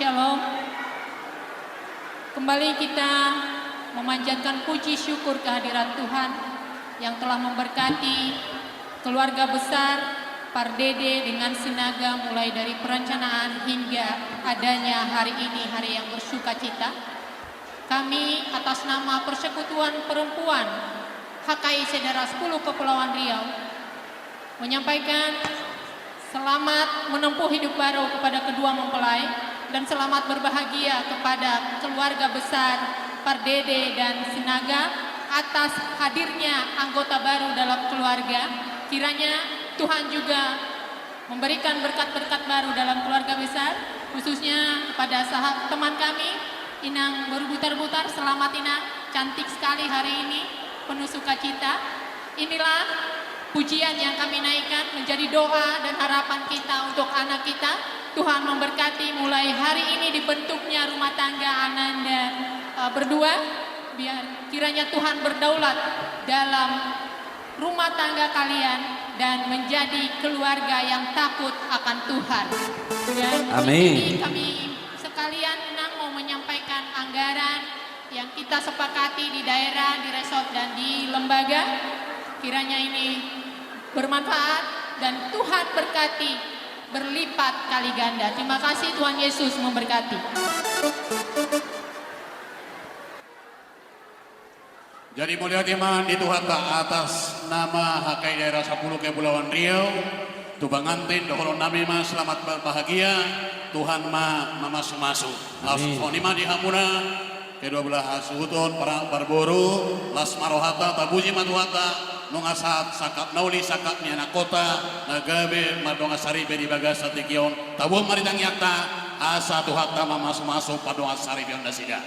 Shalom. Kembali kita memanjatkan puji syukur kehadirat Tuhan yang telah memberkati keluarga besar Pardede dengan Sinaga mulai dari perencanaan hingga adanya hari ini, hari yang bersukacita. Kami atas nama Persekutuan Perempuan HKI Sedara 10 Kepulauan Riau menyampaikan selamat menempuh hidup baru kepada kedua mempelai dan selamat berbahagia kepada keluarga besar Pardede dan Sinaga atas hadirnya anggota baru dalam keluarga. Kiranya Tuhan juga memberikan berkat-berkat baru dalam keluarga besar, khususnya kepada sahabat teman kami Inang berputar-putar. Selamat Inang, cantik sekali hari ini, penuh sukacita. Inilah pujian yang kami naikkan menjadi doa dan harapan kita untuk anak kita. Tuhan memberkati mulai hari ini dibentuknya rumah tangga Ananda berdua. Biar kiranya Tuhan berdaulat dalam rumah tangga kalian dan menjadi keluarga yang takut akan Tuhan. Dan amin. Kami sekalian mau menyampaikan anggaran yang kita sepakati di daerah, di resort dan di lembaga. Kiranya ini bermanfaat dan Tuhan berkati berlipat kali ganda. Terima kasih, Tuhan Yesus memberkati. Jadi mulia timan itu hatta atas nama Hakai Daerah 10 Kepulauan Riau, tu bangantin doholo nami mah selamat berbahagia, Tuhan mah masuk-masuk. Langsung sonima di hamuna, kedua belah suhutun perang berburu, las marohata tabuji matuhata, nungasat sakap nauli sakap niana kota, nagabe madongasari bedi bagasa tikion, tabuh maritang yakta, asa tuhatta mah masuk-masuk padongasari bion dasida.